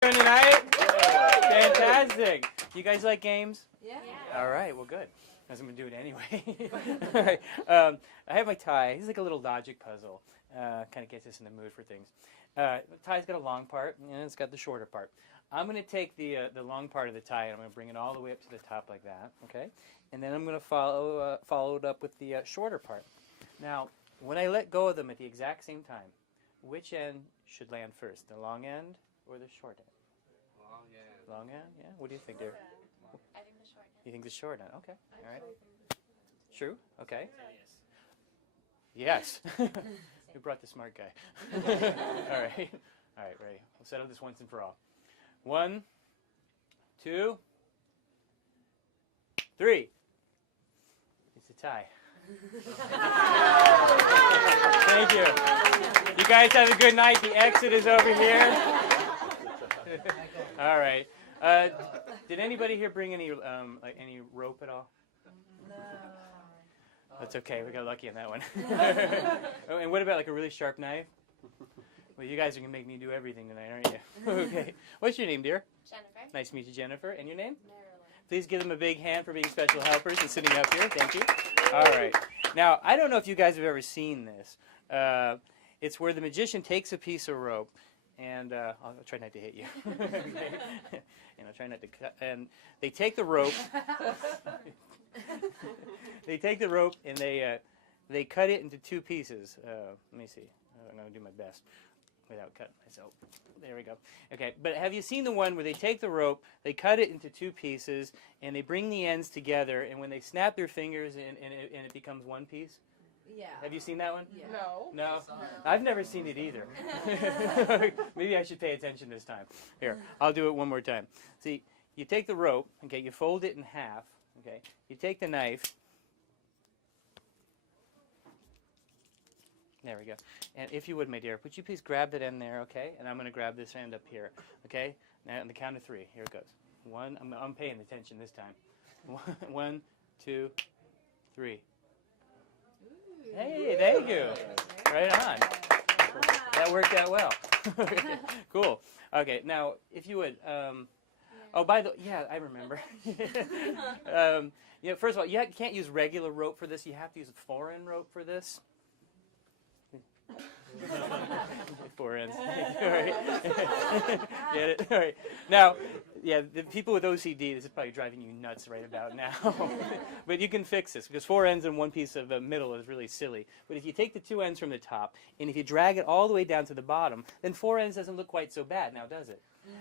Tonight? Fantastic. You guys like games? Yeah. All right, well, good. Because I'm going to do it anyway. All right. I have my tie. It's like a little logic puzzle. Kind of gets us in the mood for things. The tie's got a long part, and it's got the shorter part. I'm going to take the long part of the tie, and I'm going to bring it all the way up to the top like that, okay? And then I'm going to follow it up with the shorter part. Now, when I let go of them at the exact same time, which end should land first, the long end or the short end? Long end. Long end? Yeah? What do you think, dear? I think the short end. You think the short end? Okay. All right. True? Okay. Yes. Who brought the smart guy? All right. All right, ready. We'll settle this once and for all. 1, 2, 3. It's a tie. Thank you. You guys have a good night. The exit is over here. All right. Did anybody here bring any any rope at all? No. That's okay. We got lucky on that one. Oh, and what about like a really sharp knife? Well, you guys are going to make me do everything tonight, aren't you? Okay. What's your name, dear? Jennifer. Nice to meet you, Jennifer. And your name? Marilyn. Please give them a big hand for being special helpers and sitting up here. Thank you. All right. Now, I don't know if you guys have ever seen this. It's where the magician takes a piece of rope, and I'll try not to hit you. Okay. And I'll try not to cut. And they take the rope. They take the rope and they cut it into 2 pieces. Let me see. I'm going to do my best without cutting myself. There we go. Okay, but have you seen the one where they take the rope, they cut it into 2 pieces, and they bring the ends together, and when they snap their fingers and it becomes one piece? Yeah. Have you seen that one? Yeah. No. No? I've never seen it either. Maybe I should pay attention this time. Here, I'll do it one more time. See, you take the rope, okay, you fold it in half, okay, you take the knife. There we go. And if you would, my dear, would you please grab that end there, okay? And I'm going to grab this end up here, okay? Now, on the count of 3, here it goes. 1, I'm paying attention this time. 1, 2, 3. Ooh. Hey, thank you. Right on. That worked out well. Cool. Okay, now, if you would, oh, by the, yeah, I remember. First of all, you can't use regular rope for this. You have to use foreign rope for this. 4 ends. All right. Get it? All right. Now, yeah, the people with OCD, this is probably driving you nuts right about now. But you can fix this because 4 ends and 1 piece of the middle is really silly. But if you take the 2 ends from the top and if you drag it all the way down to the bottom, then 4 ends doesn't look quite so bad now, does it?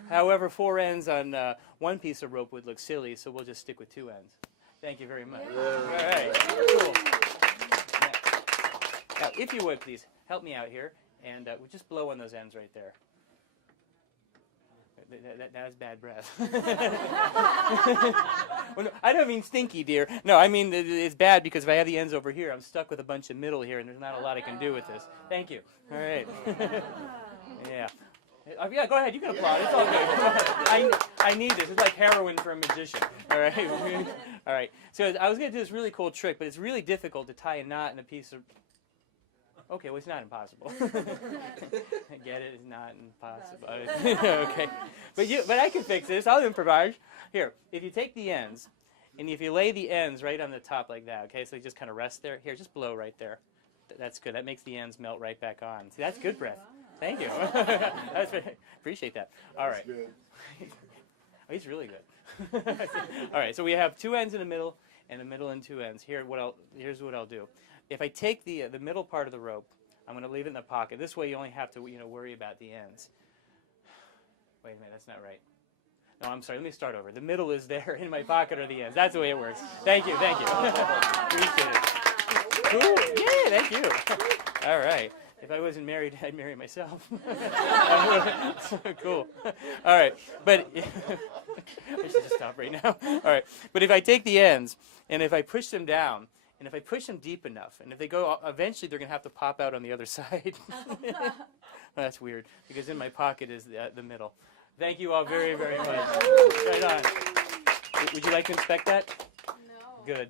However, 4 ends on 1 piece of rope would look silly, so we'll just stick with 2 ends. Thank you very much. All right. Cool. Now, if you would, please, help me out here. And we'll just blow on those ends right there. That was bad breath. Well, no, I don't mean stinky, dear. No, I mean it's bad because if I have the ends over here, I'm stuck with a bunch of middle here, and there's not a lot I can do with this. Thank you. All right. Yeah. Yeah, go ahead. You can applaud. It's all good. I need this. It's like heroin for a magician. All right. All right. So I was going to do this really cool trick, but it's really difficult to tie a knot in a piece of... Okay, well, it's not impossible. I get it, it's not impossible. Okay, but I can fix this. I'll improvise. Here, if you take the ends, and if you lay the ends right on the top like that, okay, so you just kind of rest there. Here, just blow right there. That's good. That makes the ends melt right back on. See, that's good breath. Thank you. Appreciate that. All right. Oh, he's really good. All right, so we have 2 ends in the middle, and the middle and 2 ends. Here's what I'll do. If I take the middle part of the rope, I'm going to leave it in the pocket. This way you only have to worry about the ends. Wait a minute, that's not right. No, I'm sorry. Let me start over. The middle is there in my pocket or the ends. That's the way it works. Thank you. Thank you. Appreciate it. Cool. Yay, thank you. All right. If I wasn't married, I'd marry myself. Cool. All right. But I should just stop right now. All right. But if I take the ends and if I push them down, and if I push them deep enough, and if they go, eventually they're going to have to pop out on the other side. Well, that's weird, because in my pocket is the middle. Thank you all very, very much. Right on. Would you like to inspect that? No. Good.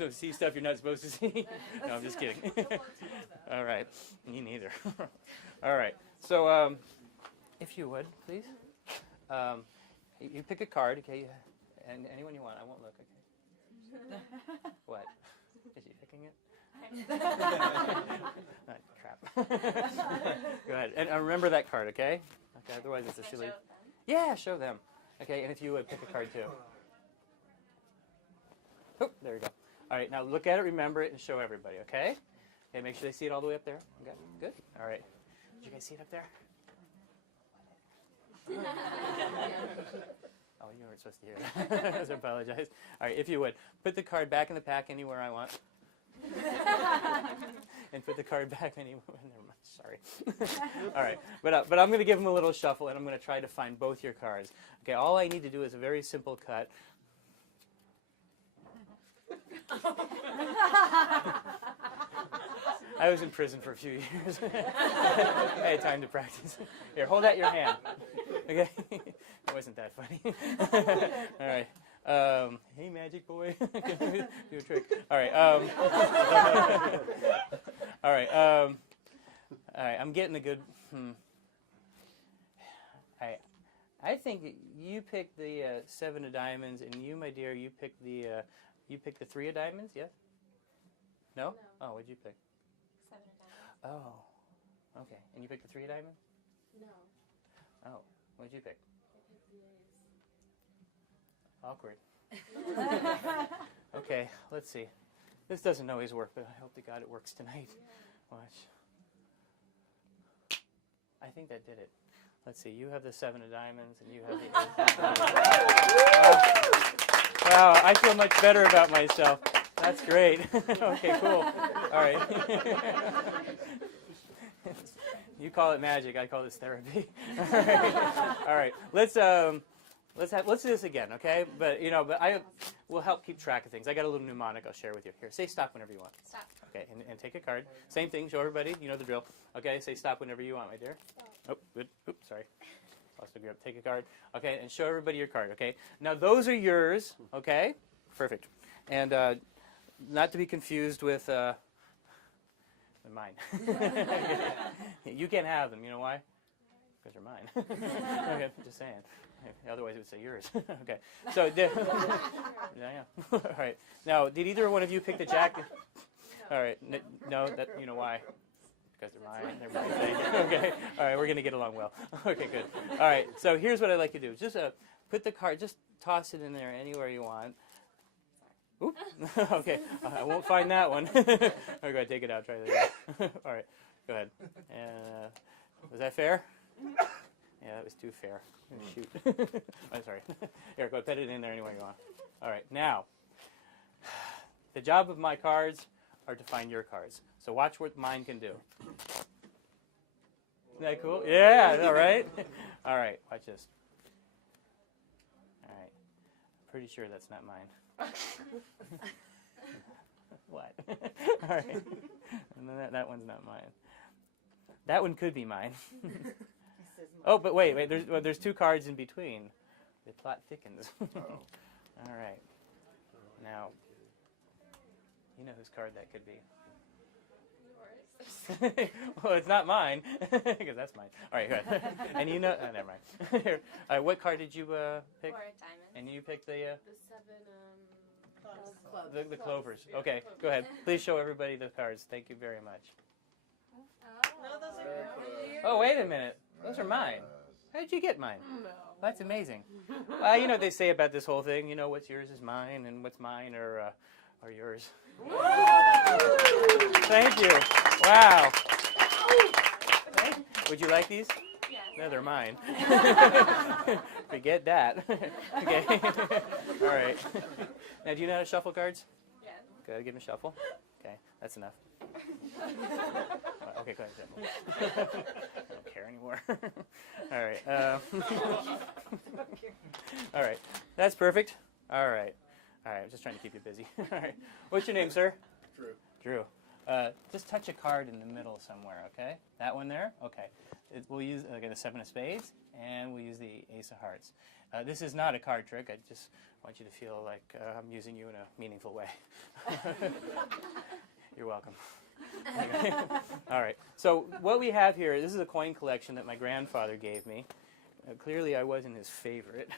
So see stuff you're not supposed to see? No, I'm just kidding. All right. Me neither. All right. So if you would, please. You pick a card, okay? And anyone you want. I won't look, okay? What? Is he picking it? Crap. Go ahead. And remember that card, okay? Okay. Otherwise, it's a silly. Yeah, show them. Okay. And if you would pick a card too. Oh, there you go. All right. Now look at it, remember it, and show everybody. Okay. Okay. Make sure they see it all the way up there. Okay. Good. All right. Did you guys see it up there? Oh, you weren't supposed to hear that. I apologize. All right, if you would, put the card back in the pack anywhere I want. And put the card back anywhere. Never mind. Sorry. All right, but I'm going to give them a little shuffle, and I'm going to try to find both your cards. Okay, all I need to do is a very simple cut. I was in prison for a few years. I had time to practice. Here, hold out your hand. Okay? It wasn't that funny. All right. Hey, magic boy. Do a trick. All right. All right. All right. I'm getting a good. I think you picked the 7 of diamonds, and you, my dear, you picked the 3 of diamonds. Yes. No? No. Oh, what'd you pick? 7 of diamonds. Oh. Okay. And you picked the 3 of diamonds? No. Oh. What'd you pick? I picked the ace. Awkward. Okay, let's see. This doesn't always work, but I hope to God it works tonight. Yeah. Watch. I think that did it. Let's see. You have the 7 of diamonds, and you have the ace. Wow, I feel much better about myself. That's great. Okay, cool. All right. You call it magic. I call this therapy. All right. All right. Let's do this again, okay? But I will help keep track of things. I got a little mnemonic I'll share with you. Here, say stop whenever you want. Stop. Okay, and take a card. Same thing. Show everybody. You know the drill. Okay, say stop whenever you want, my dear. Stop. Oh, good. Oops, sorry. Lost the grip. Take a card. Okay, and show everybody your card. Okay. Now those are yours. Okay. Perfect. And not to be confused with mine. You can't have them. You know why? Because they're mine. Okay, just saying. Otherwise, it would say yours. Okay. So, yeah. All right. Now, did either one of you pick the jack? No. All right. No, that you know why? Because they're mine. They're mine. Okay. All right. We're gonna get along well. Okay. Good. All right. So here's what I like to do. Just put the card. Just toss it in there anywhere you want. Oop. Okay. I won't find that one. All right, go ahead. Take it out. Try that again. All right. Go ahead. Was that fair? Yeah, that was too fair. Shoot. I'm sorry. Here, go ahead. Put it in there anywhere you want. All right. Now, the job of my cards are to find your cards. So watch what mine can do. Isn't that cool? Yeah. All right. All right. Watch this. All right. I'm pretty sure that's not mine. What? All right. And then that one's not mine. That one could be mine. Oh, but wait. There's 2 cards in between. The plot thickens. All right. Now, you know whose card that could be. Yours. Well, it's not mine, because that's mine. All right, good. And you know, never mind. Here, what card did you pick? 4 of diamonds. And you picked the 7 clubs. the clovers. Okay, go ahead. Please show everybody the cards. Thank you very much. No, those are yours. Oh, wait a minute. Those are mine. How did you get mine? No. That's amazing. Well, you know what they say about this whole thing. You know, what's yours is mine, and what's mine are yours. Thank you. Wow. Would you like these? Yes. No, they're mine. Forget that. Okay. All right. Now, do you know how to shuffle cards? Yes. Good. Give them a shuffle. Okay, that's enough. Okay, go ahead. I don't care anymore. All right. All right. That's perfect. All right. All right. I'm just trying to keep you busy. All right. What's your name, sir? Drew. Drew. just touch a card in the middle somewhere, okay? That one there? Okay. We'll use the 7 of spades, and we'll use the ace of hearts. This is not a card trick. I just want you to feel like I'm using you in a meaningful way. You're welcome. All right. So what we have here, this is a coin collection that my grandfather gave me. Clearly, I wasn't his favorite.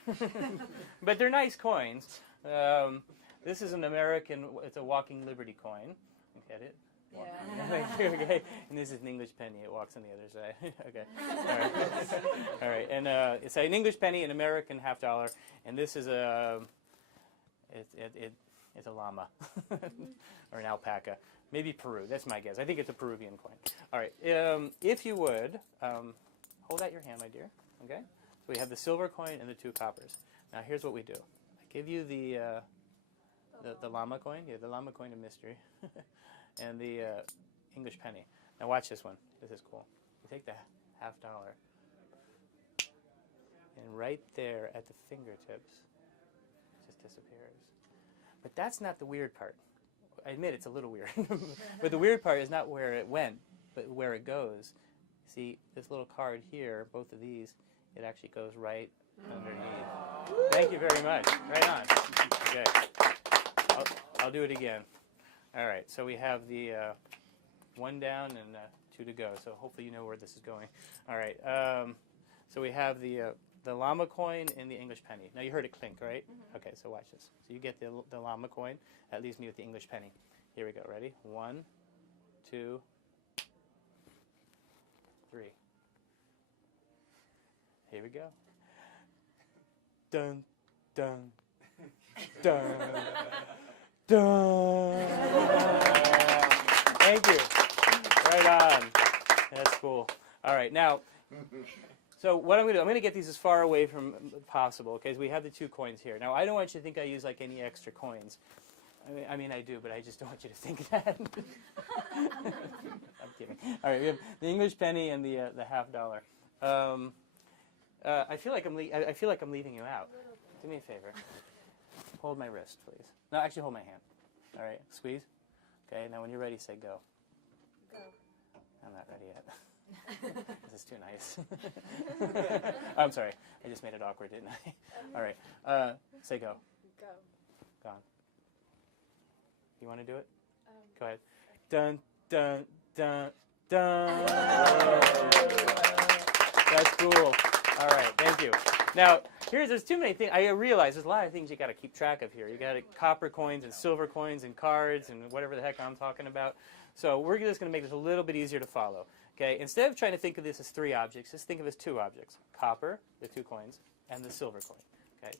But they're nice coins. This is an American, it's a Walking Liberty coin. Get it? Yeah. Okay. And this is an English penny. It walks on the other side. Okay. All right. All right. And it's an English penny, an American $50, and this is it's a llama or an alpaca, maybe Peru. That's my guess. I think it's a Peruvian coin. All right. If you would hold out your hand, my dear. Okay. So we have the silver coin and the 2 coppers. Now here's what we do. I give you the llama coin. Yeah, the llama coin of mystery. And the English penny. Now watch this one. This is cool. You take the $50, and right there at the fingertips, it just disappears. But that's not the weird part. I admit it's a little weird. But the weird part is not where it went, but where it goes. See, this little card here, both of these, it actually goes right underneath. Thank you very much. Right on. Okay. I'll do it again. All right, so we have the 1 down and 2 to go. So hopefully you know where this is going. All right, so we have the llama coin and the English penny. Now you heard it clink, right? Mm-hmm. Okay, so watch this. So you get the llama coin. That leaves me with the English penny. Here we go. Ready? 1, 2, 3. Here we go. Dun, dun, dun. Dun. Thank you. Right on. That's cool. All right, now, so what I'm going to get these as far away from possible, because we have the 2 coins here. Now, I don't want you to think I use like any extra coins. I mean, I do, but I just don't want you to think that. I'm kidding. All right, we have the English penny and the $50. I feel like I'm leaving you out. Do me a favor. Hold my wrist, please. No, actually hold my hand. All right, squeeze. Okay, now when you're ready, say go. Go. I'm not ready yet. This is too nice. I'm sorry. I just made it awkward, didn't I? All right, say go. Go. Gone. You want to do it? Go ahead. Dun, dun, dun, dun. That's cool. All right, thank you. Now, there's too many things. I realize there's a lot of things you got to keep track of here. You got copper coins and silver coins and cards and whatever the heck I'm talking about. So we're just going to make this a little bit easier to follow. Okay, instead of trying to think of this as 3 objects, just think of it as 2 objects: copper, the 2 coins, and the silver coin. Okay,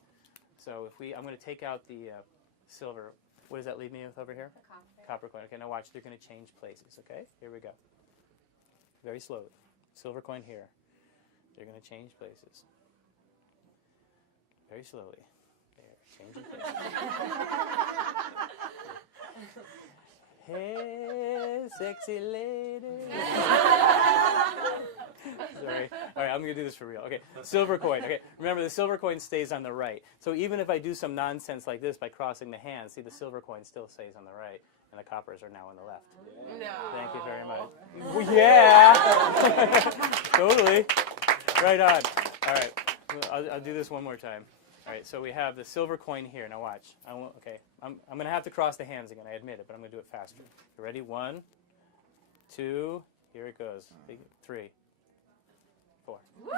so I'm going to take out the silver. What does that leave me with over here? The copper coin. Okay, now watch. They're going to change places. Okay, here we go. Very slowly. Silver coin here. They're going to change places. Very slowly. There, changing places. Hey, sexy lady. Sorry. All right, I'm going to do this for real. Okay, silver coin. Okay, remember the silver coin stays on the right. So even if I do some nonsense like this by crossing the hands, see the silver coin still stays on the right, and the coppers are now on the left. No. Thank you very much. Well, yeah. Totally. Right on. All right. I'll do this one more time. All right. So we have the silver coin here. Now watch. Okay. I'm going to have to cross the hands again. I admit it, but I'm going to do it faster. You ready? 1, 2. Here it goes. 3, 4. Woo!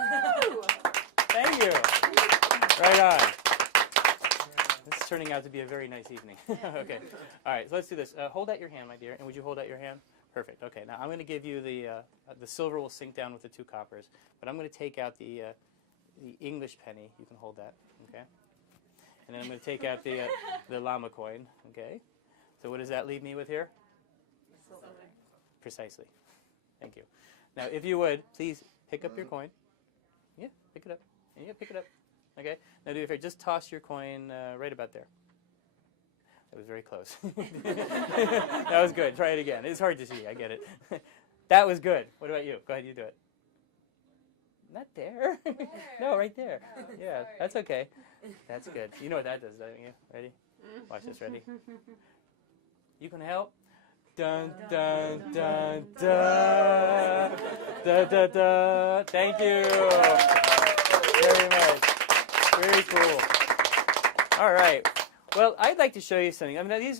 Thank you. Right on. This is turning out to be a very nice evening. Okay. All right. So let's do this. Hold out your hand, my dear. And would you hold out your hand? Perfect. Okay. Now I'm going to give you the silver will sink down with the 2 coppers, but I'm going to take out the English penny. You can hold that. Okay. And then I'm going to take out the llama coin. Okay. So what does that leave me with here? Silver. Precisely. Thank you. Now, if you would, please pick up your coin. Yeah, pick it up. Yeah, pick it up. Okay. Now, do me a favor. Just toss your coin right about there. That was very close. That was good. Try it again. It's hard to see. I get it. That was good. What about you? Go ahead. You do it. Not there. No, right there. Oh, yeah, sorry. that's okay. That's good. You know what that does, don't you? Ready? Watch this. Ready? You can help. Dun, dun, dun, dun. Da, da, da. Thank you very much. Very cool. All right. Well, I'd like to show you something. I mean,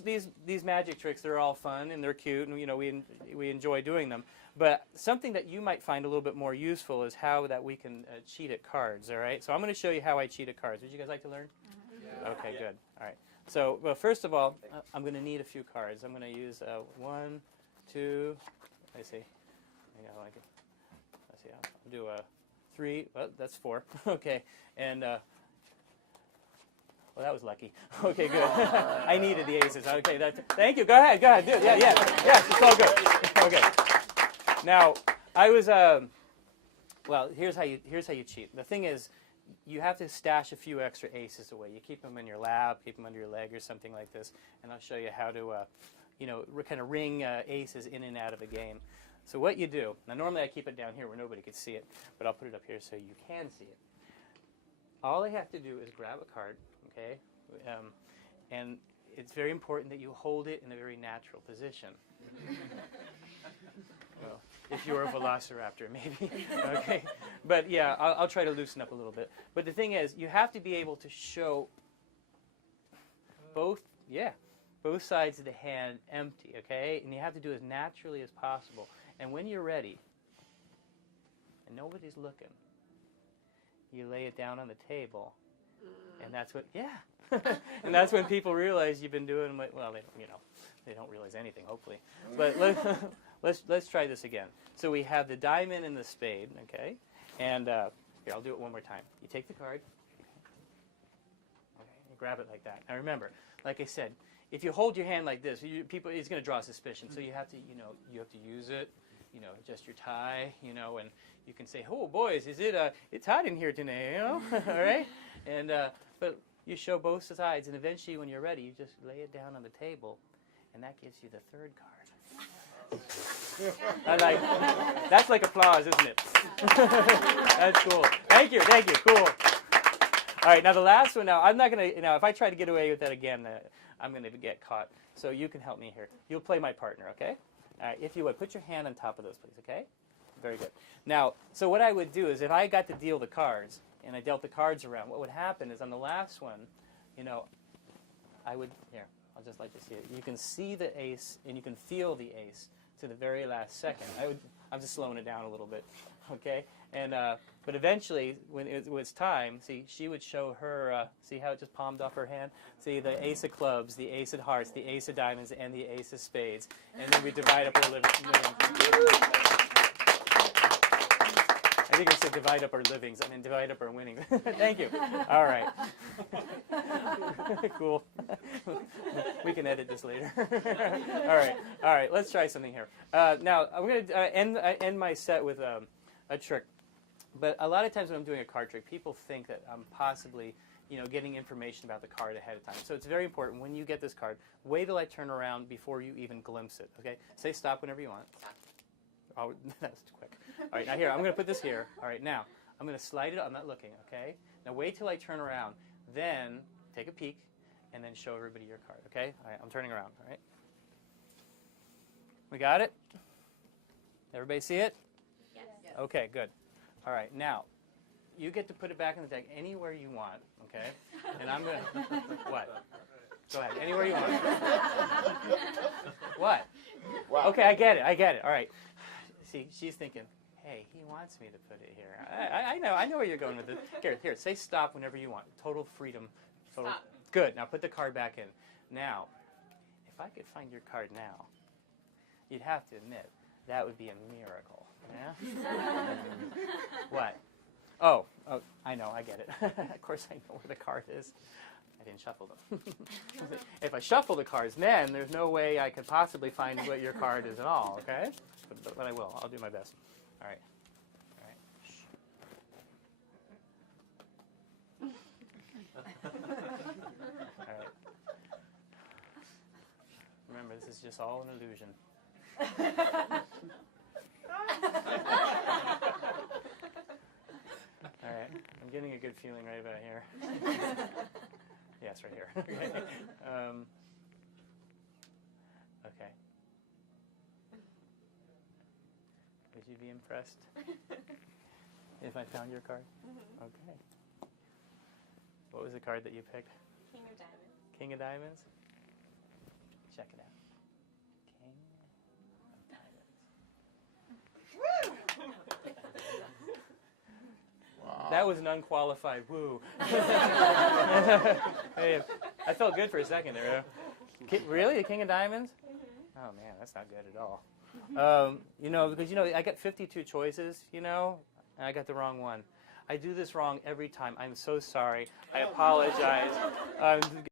these magic tricks, they're all fun and they're cute, and we enjoy doing them. But something that you might find a little bit more useful is how that we can cheat at cards. All right. So I'm going to show you how I cheat at cards. Would you guys like to learn? Yeah. Okay. Good. All right. So, well, first of all, I'm going to need a few cards. I'm going to use 1, 2. Let's see. Let's see. I'll do a 3. Well, that's 4. Okay. And well, that was lucky. Okay, good. I needed the aces. Okay, thank you. Go ahead. Do it. Yeah. Yes, it's all good. Okay. Now, I was well, here's how you cheat. The thing is, you have to stash a few extra aces away. You keep them in your lap, keep them under your leg or something like this, and I'll show you how to, kind of ring aces in and out of a game. So what you do, now normally I keep it down here where nobody could see it, but I'll put it up here so you can see it. All I have to do is grab a card, okay, and it's very important that you hold it in a very natural position. Well, if you're a velociraptor, maybe. Okay, but yeah, I'll try to loosen up a little bit. But the thing is, you have to be able to show both sides of the hand empty, okay? And you have to do it as naturally as possible. And when you're ready, and nobody's looking, you lay it down on the table, and that's what, and that's when people realize you've been doing, well, they don't realize anything, hopefully. But let's try this again. So we have the diamond and the spade, okay? And here, I'll do it one more time. You take the card, okay, you grab it like that. Now remember, like I said, if you hold your hand like this, it's going to draw suspicion. So you have to, you have to use it, adjust your tie, and you can say, "Oh, boys, it's hot in here today, all right?" And but you show both sides, and eventually, when you're ready, you just lay it down on the table, and that gives you the third card. That's like applause, isn't it? That's cool. Thank you. Cool. All right, now the last one. Now I'm not gonna. If I try to get away with that again, I'm gonna get caught. So you can help me here. You'll play my partner, okay? All right. If you would, put your hand on top of those, please. Okay. Very good. Now, so what I would do is, if I got to deal the cards and I dealt the cards around, what would happen is on the last one, I would here. I'll just like to see it. You can see the ace and you can feel the ace to the very last second. I'm just slowing it down a little bit, okay? And but eventually, when it was time, see, she would show her. See how it just palmed off her hand? See the ace of clubs, the ace of hearts, the ace of diamonds, and the ace of spades, and then we divide up our living. I think I said divide up our livings. I mean divide up our winnings. Thank you. All right. Cool. We can edit this later. All right. Let's try something here. Now I'm going to end my set with a trick. But a lot of times when I'm doing a card trick, people think that I'm possibly, getting information about the card ahead of time. So it's very important when you get this card, wait till I turn around before you even glimpse it. Okay? Say stop whenever you want. Oh, that's quick. All right, now here, I'm going to put this here. All right, now, I'm going to slide it. I'm not looking, okay? Now wait till I turn around. Then take a peek, and then show everybody your card, okay? All right, I'm turning around, all right? We got it? Everybody see it? Yes. Okay, good. All right, now, you get to put it back in the deck anywhere you want, okay? And I'm going to, what? Go ahead, anywhere you want. What? Wow. Okay, I get it. All right. See, she's thinking, hey, he wants me to put it here. I know where you're going with this. Here, say stop whenever you want. Total freedom. Stop. Good. Now put the card back in. Now, if I could find your card now, you'd have to admit that would be a miracle. Yeah? What? Oh, I know, I get it. Of course I know where the card is. I didn't shuffle them. If I shuffle the cards, then there's no way I could possibly find what your card is at all, okay? But I will. I'll do my best. All right. All right. Remember, this is just all an illusion. All right. I'm getting a good feeling right about here. Yes, right here. Okay. Would you be impressed if I found your card? Okay. What was the card that you picked? King of Diamonds. King of Diamonds? Check it out. King of Diamonds. Wow. That was an unqualified woo. Hey, I felt good for a second there. Really? The King of Diamonds? Oh, man, that's not good at all. Because, I got 52 choices, and I got the wrong one. I do this wrong every time. I'm so sorry. I apologize.